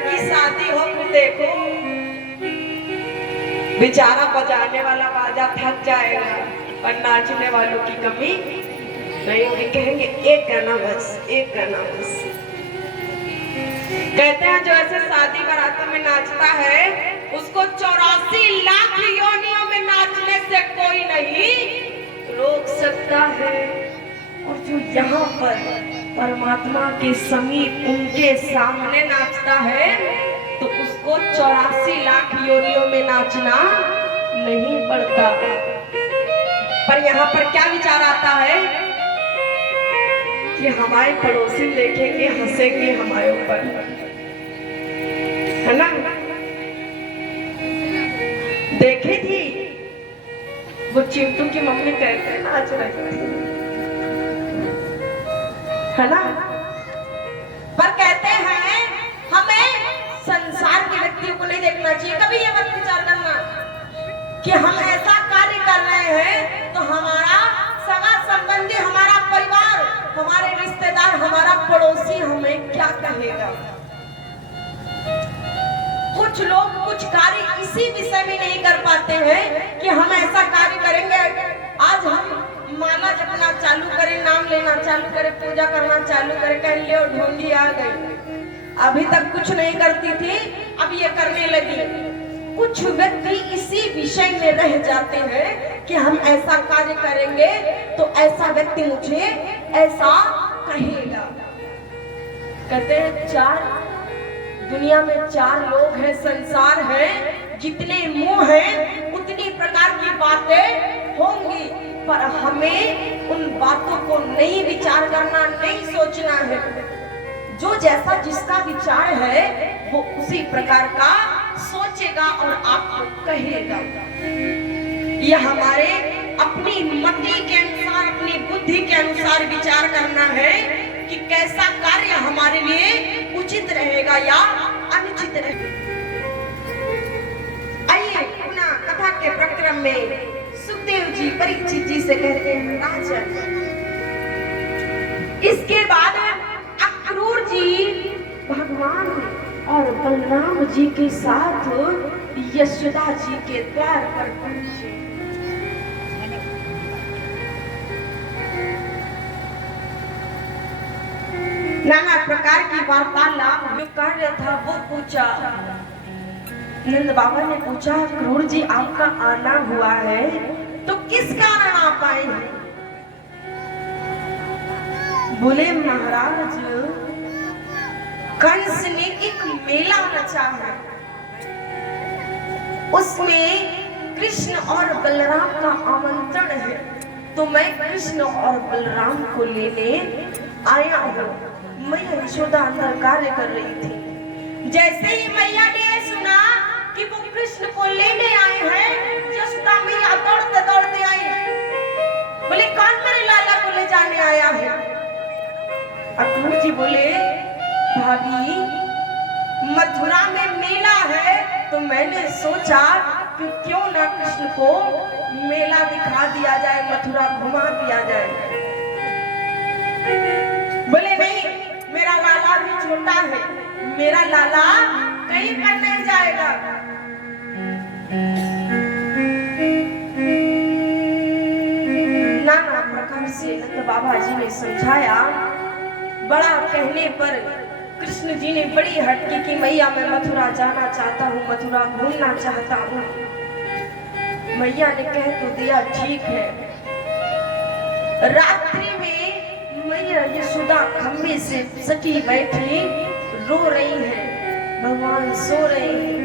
की शादी हो फिर देखो, बेचारा बजाने वाला बाजा थक जाएगा पर नाचने वालों की कमी नहीं होगी। कहेंगे एक गाना बस, एक गाना बस। कहते हैं जो ऐसे शादी बारातों में नाचता है उसको 84 लाख योनियों में नाचने से कोई नहीं रोक सकता है। और जो यहाँ पर परमात्मा के समीप उनके सामने नाचता है तो उसको 84 लाख योनियों में नाचना नहीं पड़ता। पर यहाँ पर क्या विचार आता है कि हमारे पड़ोसी देखेंगे हंसेंगे हमारे ऊपर, है ना। देखी थी वो चिंटू की मम्मी कैसे नाच रही थी, है ना। पर कहते हैं हमें संसार के व्यक्तियों को नहीं देखना चाहिए। कभी ये मत विचार करना कि हम ऐसा कार्य कर रहे हैं तो हमारा सगा संबंधी, हमारा परिवार, हमारे रिश्तेदार, हमारा पड़ोसी हमें क्या कहेगा। कुछ लोग कुछ कार्य इसी विषय में नहीं कर पाते हैं कि हम ऐसा कार्य करेंगे। आज हम माला जपना चालू करें, नाम लेना चालू करें, पूजा करना चालू करें, कह लियो ढोंगी आ गई। अभी तक कुछ नहीं करती थी, अब ये करने लगी। कुछ व्यक्ति इसी विषय में रह जाते हैं कि हम ऐसा कार्य करेंगे तो ऐसा व्यक्ति मुझे ऐसा कहेगा। कहते हैं दुनिया में 4 लोग हैं, संसार है, जितने मुंह हैं उतनी प्रकार की बातें होंगी, पर हमें उन बातों को नहीं विचार करना, नहीं सोचना है। जो जैसा जिसका विचार है वो उसी प्रकार का सोचेगा और आपको कहेगा। यह हमारे अपनी मति के अनुसार, अपनी बुद्धि के अनुसार विचार करना है कि कैसा कार्य हमारे लिए उचित रहेगा या अनुचित रहेगा। आइए पुनः कथा के प्रक्रम में सुखदेव जी परीक्षित जी से कहते हैं राजन। इसके बाद अक्रूर जी भगवान और बलराम जी के साथ यशोदा जी के द्वार पर पहुंचे। नाना प्रकार की वार्तालाप जो कार्य था वो पूछा। नंद बाबा ने पूछा अक्रूर जी आपका आना हुआ है तो किस कारण आप आए हैं। बोले महाराज कंस ने एक मेला रचा है, उसमें कृष्ण और बलराम का आमंत्रण है, तो मैं कृष्ण और बलराम को लेने आया हूँ। मैया यशोदा अंदर कार्य कर रही थी। जैसे ही मैया ने सुना कि वो कृष्ण को लेने आए हैं, यशोदा मैया दौड़ते दौड़ते आई। बोले कौन मेरे लाला को ले जाने आया है। अक्रूर जी बोले भाभी मथुरा में मेला है तो मैंने सोचा कि क्यों ना कृष्ण को मेला दिखा दिया जाए, मथुरा घुमा दिया जाए। बोले नहीं, मेरा लाला भी छोटा है, मेरा लाला कहीं पर नहीं जाएगा। नाना प्रकार से नंद बाबा जी ने समझाया। बड़ा कहने पर कृष्ण जी ने बड़ी हटकी की मैया मैं मथुरा जाना चाहता हूँ, मथुरा घूमना चाहता हूँ। मैया ने कह तो दिया ठीक है। रात्रि में मैया यशोदा खंबे से सटी बैठी रो रही है, भगवान सो रहे हैं।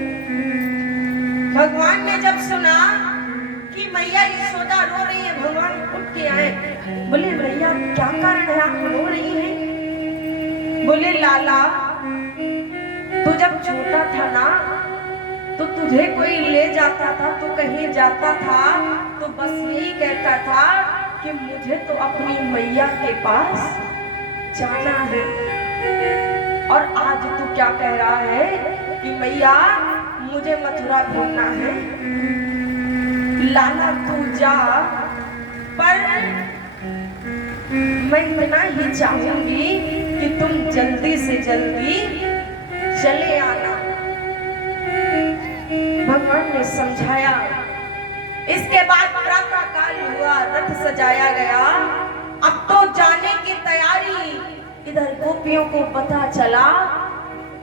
भगवान ने जब सुना कि मैया यशोदा रो रही है, भगवान उठ के आए। बोले मैया क्या कारण है आप रो रही हैं। बोले लाला तू जब छोटा था ना तो तुझे कोई ले जाता था, तो कहीं जाता था तो बस यही कहता था कि मुझे तो अपनी मैया के पास जाना है। और आज तू क्या कह रहा है कि मैया मुझे मथुरा घूमना है। लाला तू जा, पर मैं इतना ही चाहूंगी कि तुम जल्दी से जल्दी चले आना। भगवान ने समझाया। इसके बाद प्रातः काल हुआ, रथ सजाया गया। अब तो जाने की तैयारी। इधर गोपियों को पता चला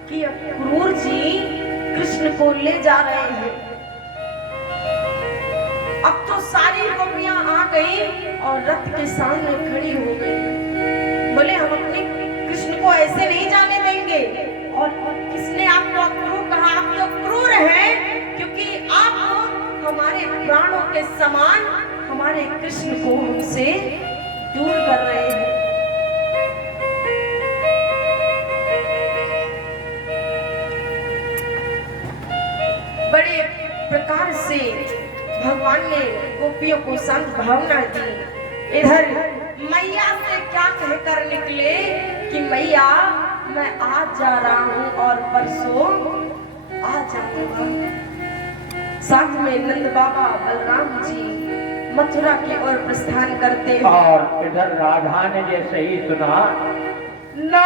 कि अब क्रूर जी कृष्ण को ले जा रहे हैं। अब तो सारी गोपियां आ गई और रथ के सामने खड़ी हो गई। बोले हम अपने कृष्ण को ऐसे नहीं जाने देंगे। और किसने आपको क्रूर कहा? आप तो क्रूर हैं, क्योंकि आप हमारे प्राणों के समान हमारे कृष्ण को हमसे दूर कर रहे हैं। बड़े प्रकार से भगवान ने गोपियों को शांत भावना दी। इधर मैया से क्या कहकर निकले कि मैया मैं आज जा रहा हूँ और परसों आ जाऊंगा। साथ में नंद बाबा बलराम जी मथुरा की ओर प्रस्थान करते हैं। और इधर राधा ने जैसे ही सुना ना